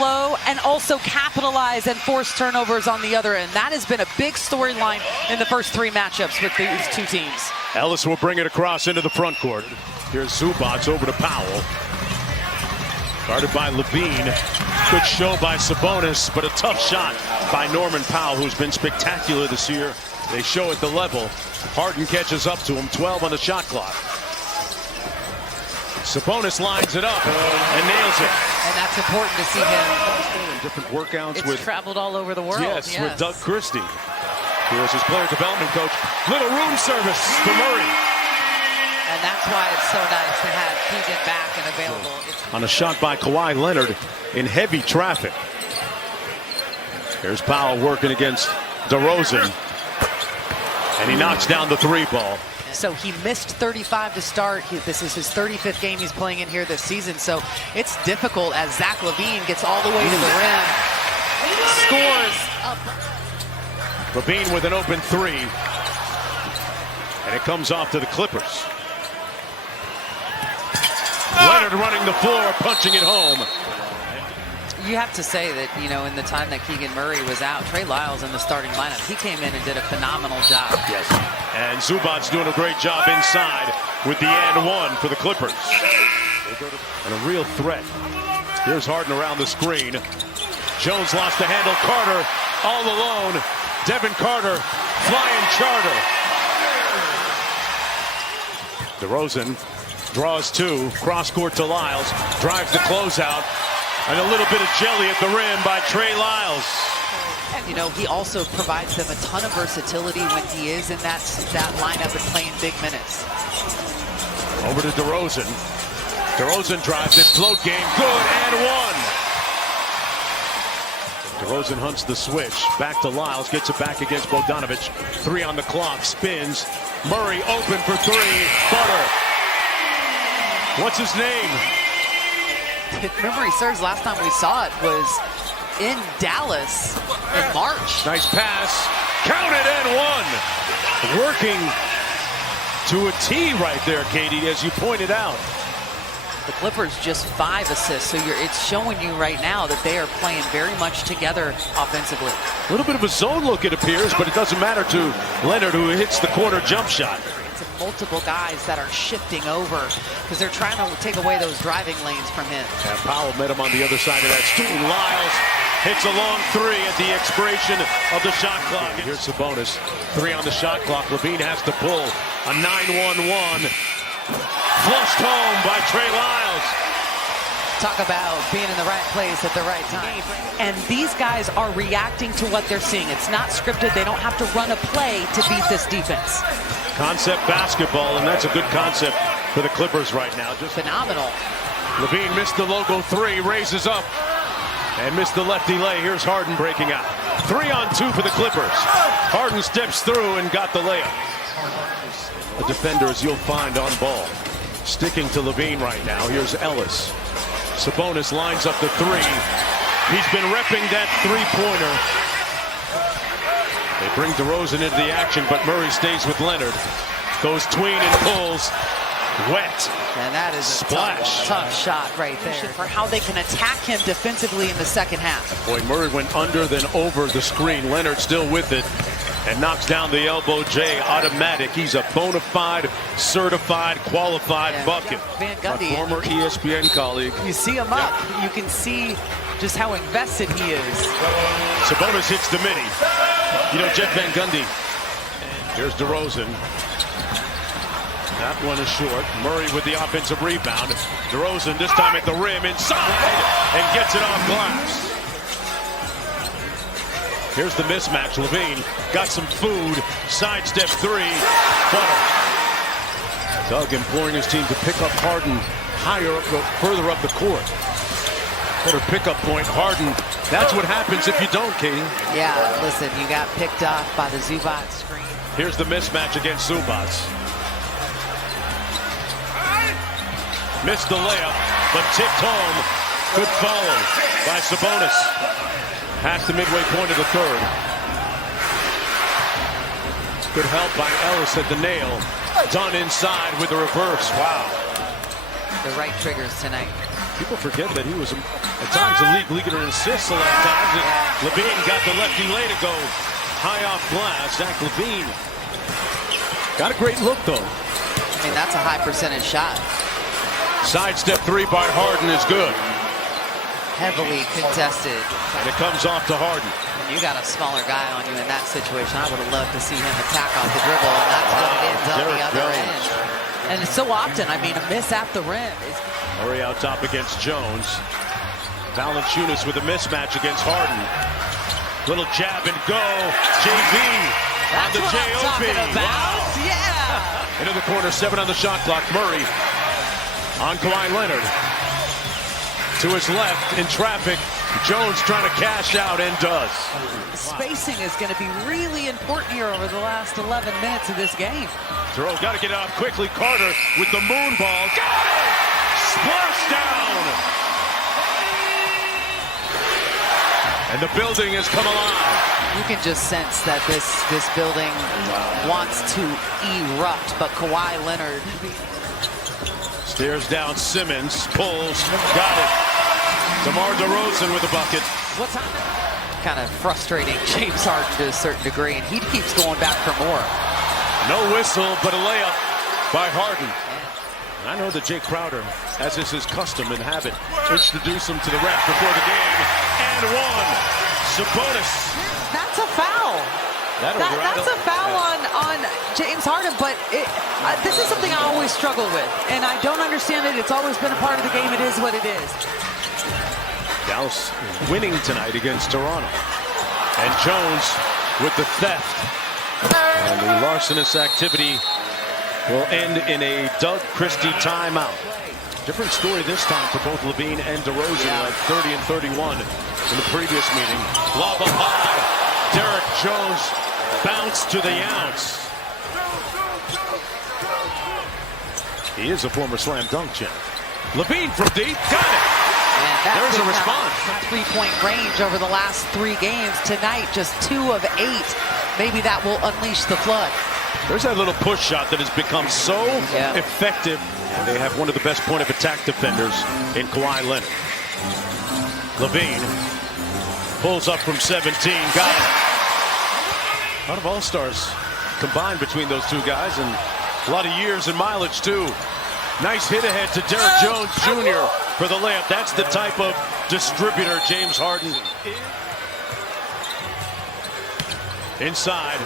flow and also capitalize and force turnovers on the other end. That has been a big storyline in the first three matchups with these two teams. Ellis will bring it across into the front court. Here's Zubac over to Powell. Guarded by LaVine. Good show by Sabonis, but a tough shot by Norman Powell, who's been spectacular this year. They show at the level. Harden catches up to him, 12 on the shot clock. Sabonis lines it up and nails it. And that's important to see him. Different workouts it's traveled all over the world. Yes, with Doug Christie. Here's his player development coach. Little room service for Murray. And that's why it's so nice to have Keegan back and available. On a shot by Kawhi Leonard in heavy traffic. Here's Powell working against DeRozan. And he knocks down the three ball. So he missed 35 to start. This is his 35th game he's playing in here this season. So it's difficult as Zach LaVine gets all the way to the rim. Scores up. LaVine with an open three. And it comes off to the Clippers. Leonard running the floor, punching it home. You have to say that, you know, in the time that Keegan Murray was out, Trey Lyles in the starting lineup, he came in and did a phenomenal job. Yes. And Zubac's doing a great job inside with the and one for the Clippers. And a real threat. Here's Harden around the screen. Jones lost the handle. Carter all alone. Devin Carter flying charter. DeRozan draws two. Cross court to Lyles. Drives the closeout. And a little bit of jelly at the rim by Trey Lyles. And, you know, he also provides them a ton of versatility when he is in that lineup and playing big minutes. Over to DeRozan. DeRozan drives it. Float game. Good and one. DeRozan hunts the switch. Back to Lyles. Gets it back against Bogdanovic. Three on the clock. Spins. Murray open for three. Butter. What's his name? If memory serves, last time we saw it was in Dallas in March. Nice pass. Counted and one. Working to a T right there, Katie, as you pointed out. The Clippers just 5 assists, so it's showing you right now that they are playing very much together offensively. A little bit of a zone look, it appears, but it doesn't matter to Leonard, who hits the corner jump shot. It's multiple guys that are shifting over because they're trying to take away those driving lanes from him. And Powell met him on the other side of that stool. Lyles hits a long three at the expiration of the shot clock. Here's Sabonis. Three on the shot clock. LaVine has to pull a 9-1-1. Flushed home by Trey Lyles. Talk about being in the right place at the right time. And these guys are reacting to what they're seeing. It's not scripted. They don't have to run a play to beat this defense. Concept basketball, and that's a good concept for the Clippers right now. Just phenomenal. LaVine missed the logo three, raises up, and missed the lefty lay. Here's Harden breaking out. 3-on-2 for the Clippers. Harden steps through and got the layup. The defenders you'll find on ball. Sticking to LaVine right now. Here's Ellis. Sabonis lines up the three. He's been repping that three-pointer. They bring DeRozan into the action, but Murray stays with Leonard. Goes tween and pulls. Wet. And that is a splash. Tough shot right there. For how they can attack him defensively in the second half. Boy, Murray went under, then over the screen. Leonard still with it. And knocks down the elbow J. Automatic. He's a bona fide, certified, qualified bucket. Van Gundy, a former ESPN colleague. You see him up. You can see just how invested he is. Sabonis hits the mini. You know, Jeff Van Gundy. Here's DeRozan. That one is short. Murray with the offensive rebound. DeRozan this time at the rim inside and gets it off glass. Here's the mismatch. LaVine got some food. Sidestep three. Butter. Doug imploring his team to pick up Harden higher up, further up the court. Better pickup point. Harden. That's what happens if you don't, Katie. Yeah, listen, you got picked off by the Zubac screen. Here's the mismatch against Zubac. Missed the layup, but tipped home. Good follow by Sabonis. Past the midway point of the third. Good help by Ellis at the nail. Done inside with the reverse. Wow. The right triggers tonight. People forget that he was at times a league leader in assists a lot of times. And LaVine got the lefty lay to go high off glass. Zach LaVine got a great look though. I mean, that's a high percentage shot. Sidestep three by Harden is good. Heavily contested. And it comes off to Harden. When you got a smaller guy on you in that situation, I would have loved to see him attack off the dribble, and that's what it ends on the other end. And so often, I mean, a miss at the rim is... Murray out top against Jones. Valanciunas with a mismatch against Harden. Little jab and go. JB on the what I'm JOB. talking about. Wow. Yeah. Into the corner, 7 on the shot clock. Murray on Kawhi Leonard. To his left in traffic. Jones trying to cash out and does. Spacing is going to be really important here over the last 11 minutes of this game. Thoreau got to get out quickly. Carter with the moon ball. Got it! Splash down! And the building has come alive. You can just sense that this building wants to erupt, but Kawhi Leonard stares down Simmons, pulls, got it. DeMar DeRozan with a bucket. What's happening? Kind of frustrating James Harden to a certain degree, and he keeps going back for more. No whistle, but a layup by Harden. And I know that Jake Crowder, as is his custom and habit, introduced him to the ref before the game. And one. Sabonis. That's a foul. That's a foul on James Harden, but this is something I always struggle with, and I don't understand it. It's always been a part of the game. It is what it is. Dallas winning tonight against Toronto. And Jones with the theft. And the larcenous activity will end in a Doug Christie timeout. Different story this time for both LaVine and DeRozan, like 30 and 31 in the previous meeting. Lob up high. Derek Jones bounced to the ounce. He is a former slam dunk champ. LaVine from deep, got it. There's a response. Three-point range over the last 3 games. Tonight, just 2 of 8. Maybe that will unleash the flood. There's that little push shot that has become so effective. And they have one of the best point of attack defenders in Kawhi Leonard. LaVine pulls up from 17. Got it. A lot of all-stars combined between those two guys, and a lot of years and mileage too. Nice hit ahead to Derek Jones Jr. for the layup. That's the type of distributor James Harden is. Inside.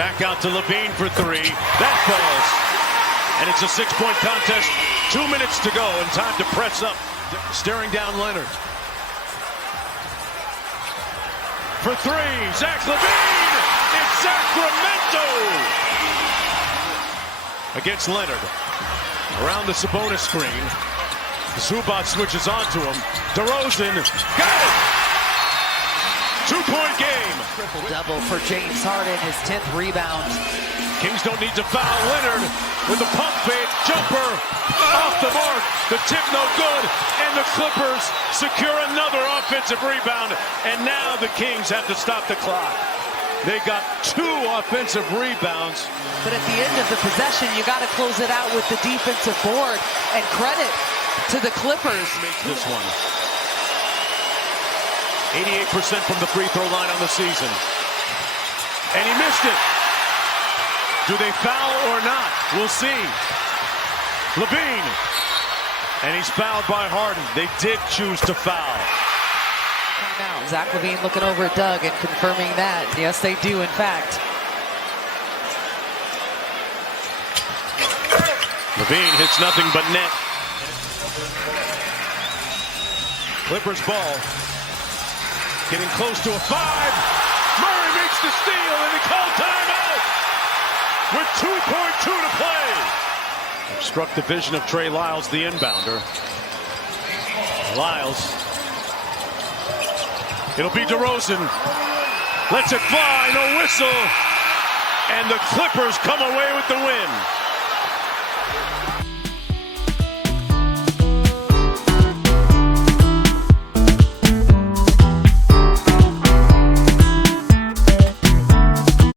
Back out to LaVine for 3. That falls. And it's a 6-point contest. 2 minutes to go and time to press up. Staring down Leonard. For 3. Zach LaVine. It's Sacramento. Against Leonard. Around the Sabonis screen. Zubac switches onto him. DeRozan got it! 2-point game. Triple-double for James Harden, his 10th rebound. Kings don't need to foul. Leonard with the pump fake jumper off the mark. The tip no good, and the Clippers secure another offensive rebound. And now the Kings have to stop the clock. They got 2 offensive rebounds. But at the end of the possession, you got to close it out with the defensive board. And credit to the Clippers. This one. 88% from the free throw line on the season. And he missed it. Do they foul or not? We'll see. LaVine. And he's fouled by Harden. They did choose to foul. Now, Zach LaVine looking over at Doug and confirming that. Yes, they do, in fact. LaVine hits nothing but net. Clippers ball. Getting close to a 5. Murray makes the steal, and they call timeout with 2.2 to play. Obstruct the vision of Trey Lyles, the inbounder. Lyles. It'll be DeRozan. Lets it fly, no whistle. And the Clippers come away with the win.